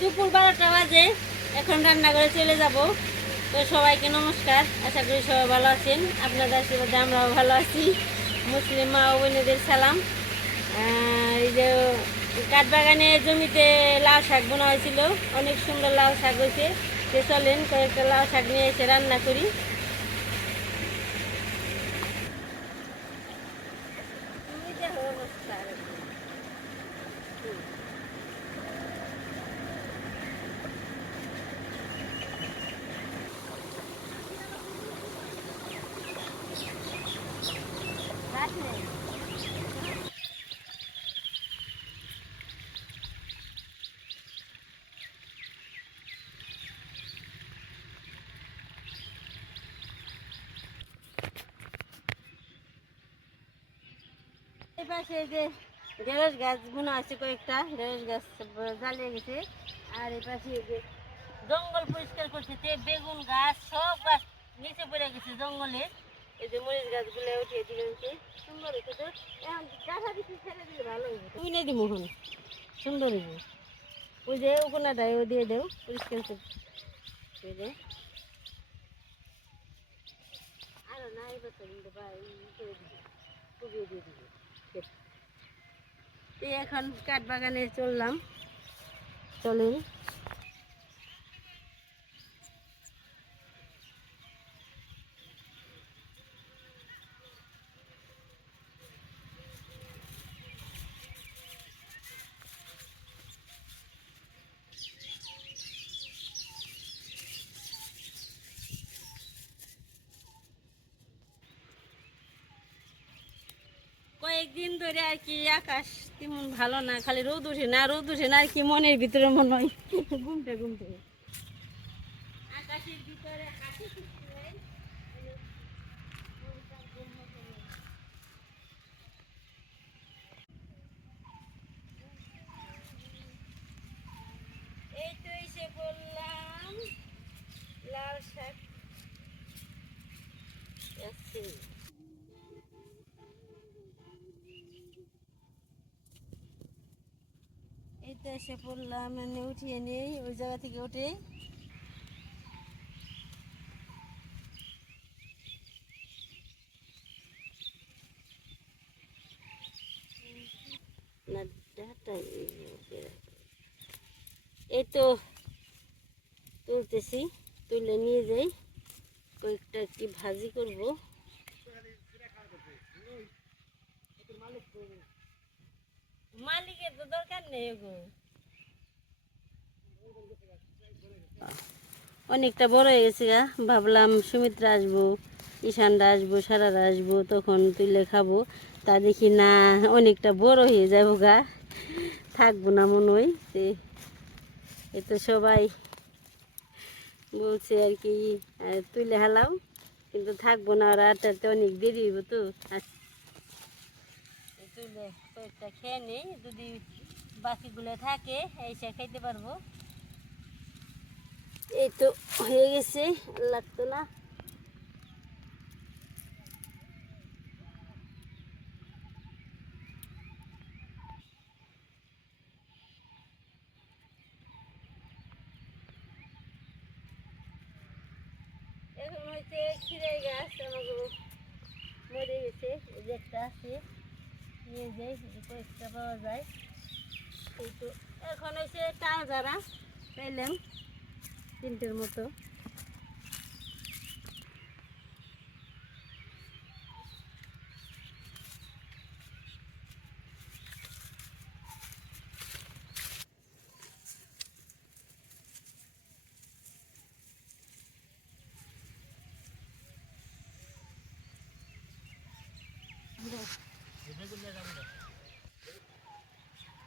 দুপুর বারোটা বাজে, এখন রান্নাঘরে চলে যাব। তো সবাইকে নমস্কার, আশা করি সবাই ভালো আছেন। আপনাদের আশীর্বাদে আমরাও ভালো আছি। মুসলিম মা বোনেদের সালাম। এই যে কাঠবাগানে জমিতে লাউ শাক বোনা হয়েছিল, অনেক সুন্দর লাউ শাক হয়েছে। সে চলেন কয়েকটা লাউ শাক নিয়ে এসে রান্না করি তুমি দেখো অবস্থা আর কি। হুম। রাত নেই এই পাশে যে ঢেঁড়স গাছ বোনা আছে কয়েকটা ঢেঁড়স গাছ জ্বালিয়ে গেছে আর এই পাশে যে জঙ্গল পরিষ্কার করছে তে বেগুন গাছ সব গাছ নিচে পড়ে গেছে জঙ্গলে। এই যে মরিচ গাছগুলো উঠিয়ে দিলেন সুন্দর হয়েছে তো। এখন ছেড়ে দিলে ভালো হইবে তুই নেই দিবো এখন। সুন্দর হইবে। ওই যে ওখানটায় ও দিয়ে দেও পরিষ্কার করে। এই যে। আরও না এই বছর দিবে দিয়ে দিবে এখন কাঠ বাগানে চললাম। চলেন। কয়েকদিন ধরে আর কি আকাশ তেমন ভালো না, খালি রোদ উঠে না, রোদ উঠে না কি মনের ভিতরে মনে হয়। ঘুমটে ঘুমতে আকাশের ভিতরে হাসি খুশি হয়। এই তো এসে বললাম লাল শাক আছে এই এসে পড়লাম মানে উঠিয়ে নেই, ওই জায়গা থেকে উঠে। এই তো তুলতেছি, তুলে নিয়ে যাই, কয়েকটা কি ভাজি করব। মালিকের তো দরকার নেই গো। অনেকটা বড় হয়ে গেছে গা। ভাবলাম, সুমিত্রা আসব ঈশানরা আসব সারারা আসব, তখন তুলে খাব। তা দেখি না, অনেকটা বড় হয়ে যাব গা। থাকব না মনে হয় এই তো সবাই বলছে আর কি তুলে হালাও। কিন্তু থাকব না, আর আটটাতে অনেক দেরি হইব তো আচ্ছা তুলে কয়েকটা খেয়ে নেই যদি বাকিগুলো থাকে এসে খাইতে পারব। এই তো হয়ে গেছে লাগতো না। এখন হচ্ছে ক্ষীরের গাছ আমাকে মরে গেছে যে একটা আছে। নিয়ে যাই কয়েকটা পাওয়া যায়। এই তো এখন হয়েছে টাল যারা পেলাম তিনটের মতো।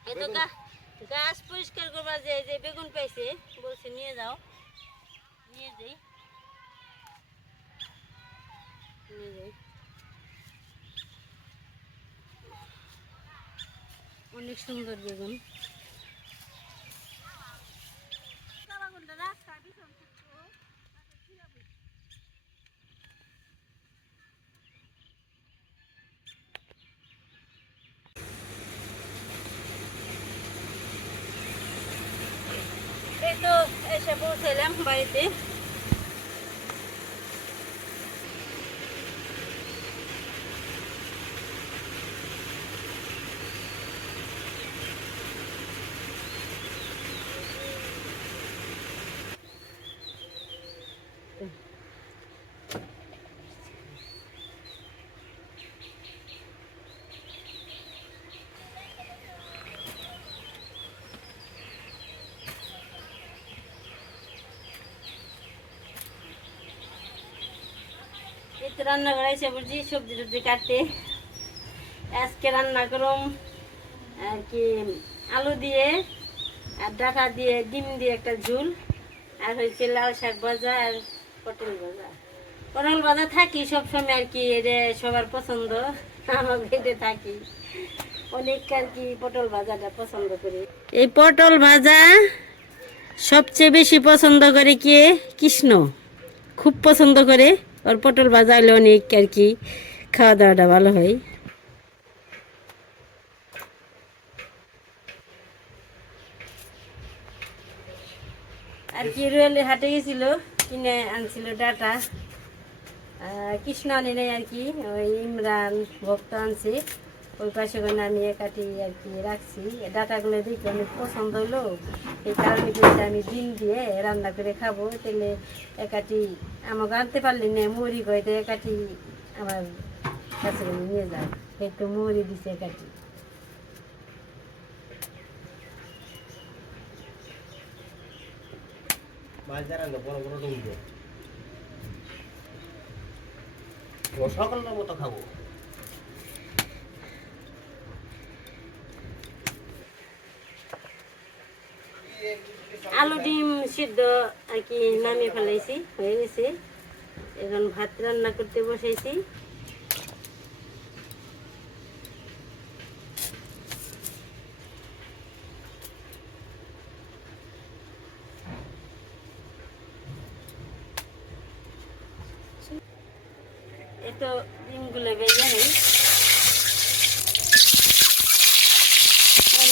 তো গাছ পরিষ্কার করবার যে যে বেগুন পাইছে, বলছে নিয়ে যাও। নিয়ে যাই। নিয়ে যাই। অনেক সুন্দর বেগুন। এই তো এসে পৌঁছালাম বাড়িতে। তো রান্না করে এসে বলছি সবজি টবজি কাটতে। আজকে রান্না করম, আর কি, আলু দিয়ে, আর ডাটা দিয়ে, ডিম দিয়ে একটা ঝুল। আর হয়েছে লাল শাক ভাজা আর পটল ভাজা। পটল ভাজা থাকি সবসময় আর কি, এটা সবার পছন্দ। আমার ঘেটে থাকি। অনেক আর কি পটল ভাজাটা পছন্দ করি। এই পটল ভাজা সবচেয়ে বেশি পছন্দ করে কে? কৃষ্ণ। খুব পছন্দ করে। ওর পটল ভাজা হলে অনেক আর কি খাওয়া দাওয়াটা ভালো হয়। আর কি রুয়েলে হাটে গেছিল, কিনে আনছিল ডাটা। কৃষ্ণ আনি নাই আর কি, ওই ইমরান ভক্ত আনছে। ওই পাশে করে আমি একাটি আর কি রাখছি। ডাটাগুলো দেখে অনেক পছন্দ হলো। এই কারণে বলছি আমি ডিম দিয়ে রান্না করে খাব। তাহলে একাটি আমাকে আনতে পারলি না মুড়ি কয়তে একাটি আমার কাছে নিয়ে যায়। একটু মুড়ি দিছে একাটি দিয়ে। মতো খাব। আলু ডিম সিদ্ধ আর কি নামিয়ে ফেলাইছি, হয়ে গেছে। এখন ভাত রান্না করতে বসাইছি। এই তো ডিমগুলো ভেজে নিই। সব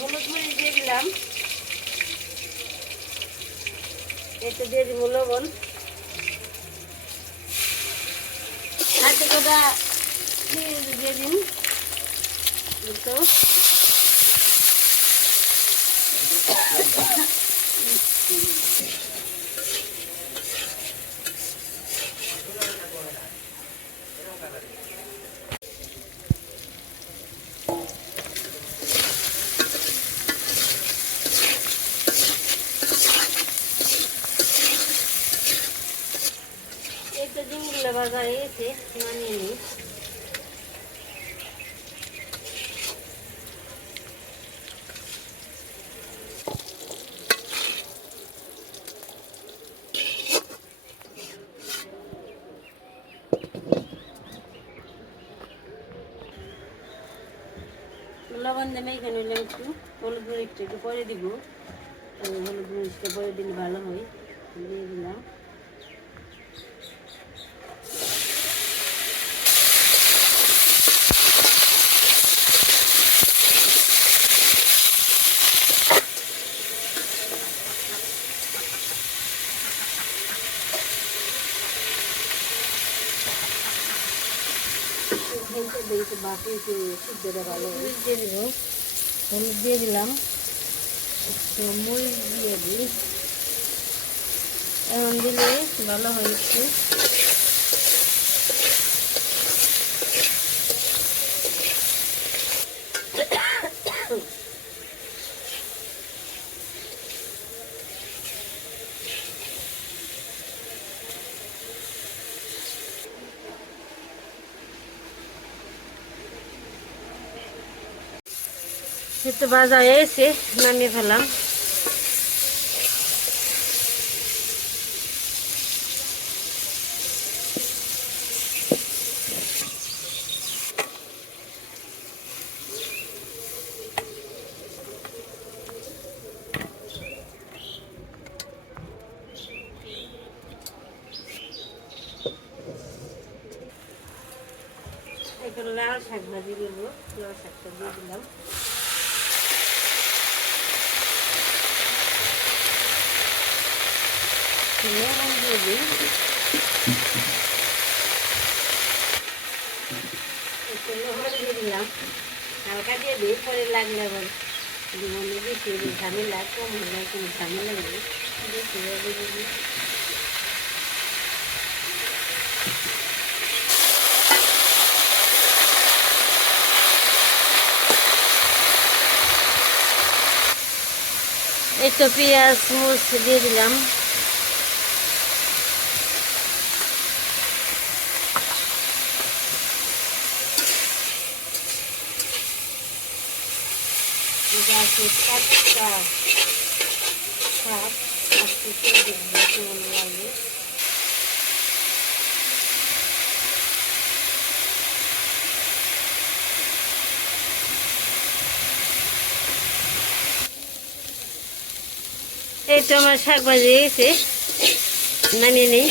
হলুদ মরিচ দিয়ে দিলাম এতে দিয়ে দিব লবণ। হাতে কটা দিয়ে দিন। তো এই তো ডিমগুলো ভাজা হয়ে গেছে নামিয়ে নিই দেবে এখানে হলে একটু হলুদ মরিচটা একটু পরে দিব। হলুদ মরিচটা পরে দিলে ভালো হয়। দিয়ে দিলাম। হলুদ দিয়ে দিব হলুদ দিয়ে দিলাম। একটু মরিচ দিয়ে দিই। এমন দিলে ভালো হয় একটু সে তো বাজা হয়ে এসে নামিয়ে ফেলাম। লাল শাক ভাজি দেবো, লাল শাকটা দিয়ে দিলাম। একটু লবণ দিয়ে দিই হালকা দিয়ে দিই পরে মনে বেশি এই তো পেঁয়াজ মুচ দিয়ে দিলাম। গাছের পাতা শাক আজকে করে দেখব কেমন লাগে এই তো আমার শাক ভাজি গেছে নামিয়ে নেই।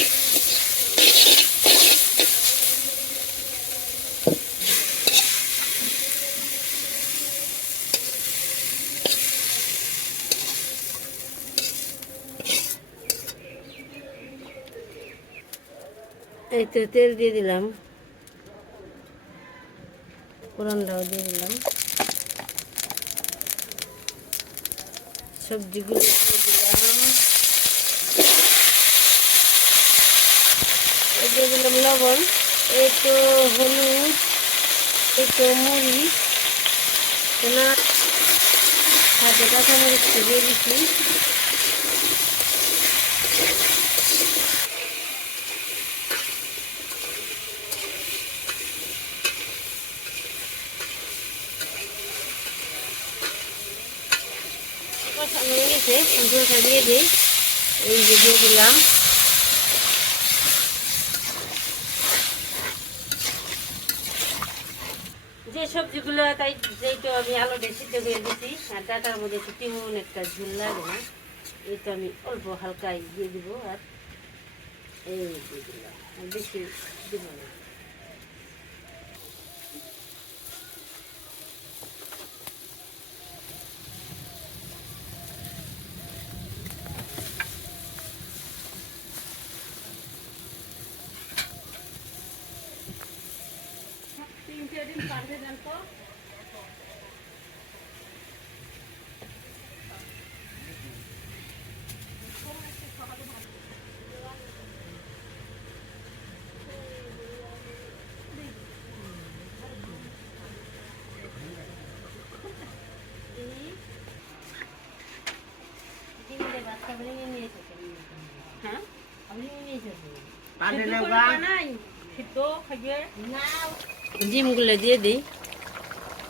এই তো তেল দিয়ে দিলাম। পুরনটাও দিয়ে দিলাম। সবজিগুলো দিয়ে দিলাম। দিয়ে দিলাম লবণ এই হলুদ এই তো মরিচ না সাথে কাঁচামরিচ দিয়ে দিচ্ছি কষানো হয়ে গেছে ঝোলটা দিয়ে দিই। এই যে দিয়ে দিলাম। যে সবজিগুলো তাই যেই তো আমি আলুটা সিদ্ধ করে দিচ্ছি আর ডাটার মধ্যে তেমন একটা ঝুল লাগে না, এই তো আমি অল্প হালকা দিয়ে দিব, আর এই দিয়ে দিলাম। বেশি দিব না। হ্যাঁ আপনি নিয়ে এসেছেন পানি নেও গা ডিমগুলো দিয়ে দিই।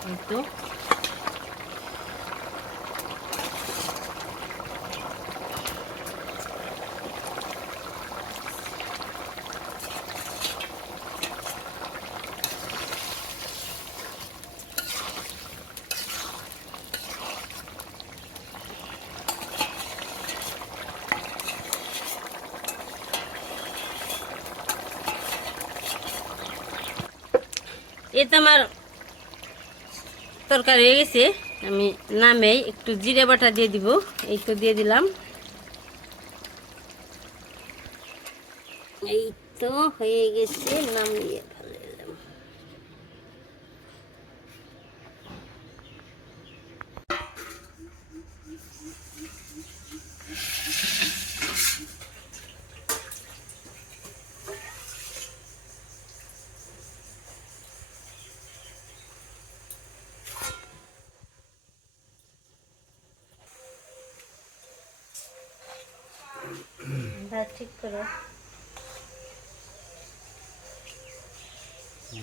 এই তো। এই তো আমার তরকারি হয়ে গেছে। আমি নামে একটু জিরে বাটা দিয়ে দিব। এই তো দিয়ে দিলাম। এই তো হয়ে গেছে নামিয়ে ফেলে দিলাম ভাত ঠিক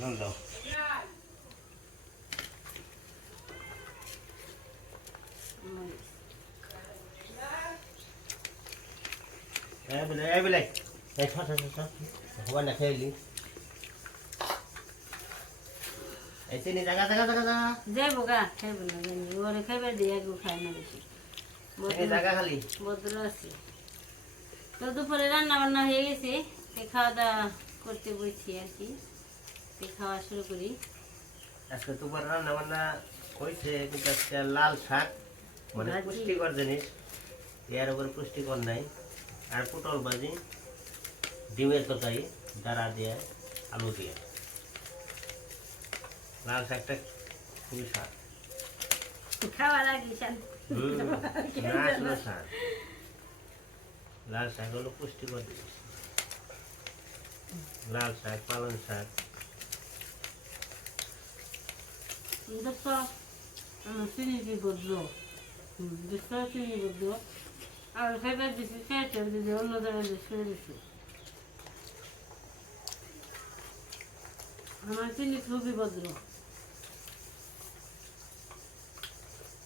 করো দাও। এই বলে এই বলে। এই ছ ছ ছ ছ না খেয়ে এই চিনি জায়গা জায়গা জায়গা জায়গা যাইব গা খাইব না। জানি ওরে খাইবার দিয়ে খাই না বেশি। এই জায়গা খালি। বদল আছে। তো দুপুরে রান্না বান্না হয়ে গেছে। খাওয়া দাওয়া করতে বসছি আর কি। খাওয়া শুরু করি। আজকে তোমার রান্না বান্না হয়েছে কিন্তু আজকে লাল শাক মানে পুষ্টিকর জিনিস। এর উপর পুষ্টিকর নাই। আর পটল ভাজি ডিমের তরকারি দাঁড়া দিয়ে আলু দিয়ে। লাল শাকটা খুবই স্বাদ। খাওয়ার আগে শান না আসলে স্বাদ। লাল শাক হলো পুষ্টিকর লাল শাক পালং শাক। চিনি কি বদলো দেখো চিনি বদলো আর খাইবার দিছি খেয়েছে অন্য জায়গায় শুয়ে দিছি। আমার চিনি খুবই বদলো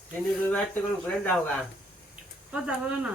চিনি রবি হাঁটতে কোনো করে দাও গা? কথা বলো না।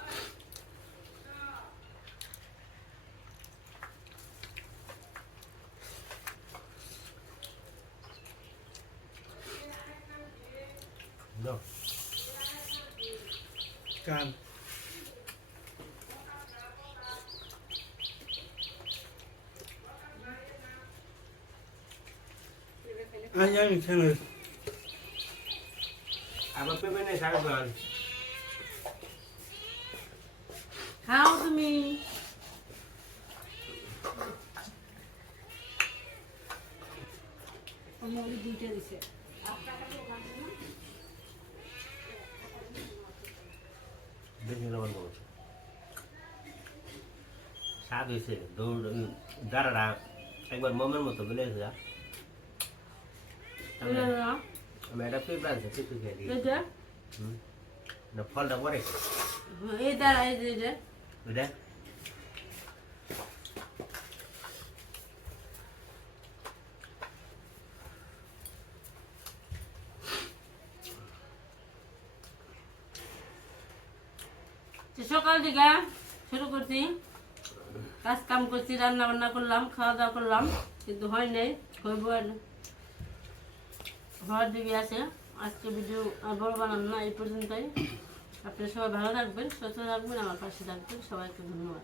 আমি খেলে আবার পেবে নেই শাক গান খাও তুমি। দুইটা দিছে। বেশি লবণ কমেছে স্বাদ হয়েছে দৌড় দাঁড়াটা একবার মমের মতো বলে গেছে খেয়ে না ফলটা পরে এই দাঁড়া এই যে সকাল থেকে শুরু করছি। কাজ কাম করছি রান্না বান্না করলাম খাওয়া দাওয়া করলাম কিন্তু হয় নাই হইব আর দিবি আছে। আজকে ভিডিও বড় বানান না, এই পর্যন্তই। আপনি সবাই ভালো থাকবেন, সুস্থ থাকবেন, আমার পাশে থাকবেন। সবাইকে ধন্যবাদ।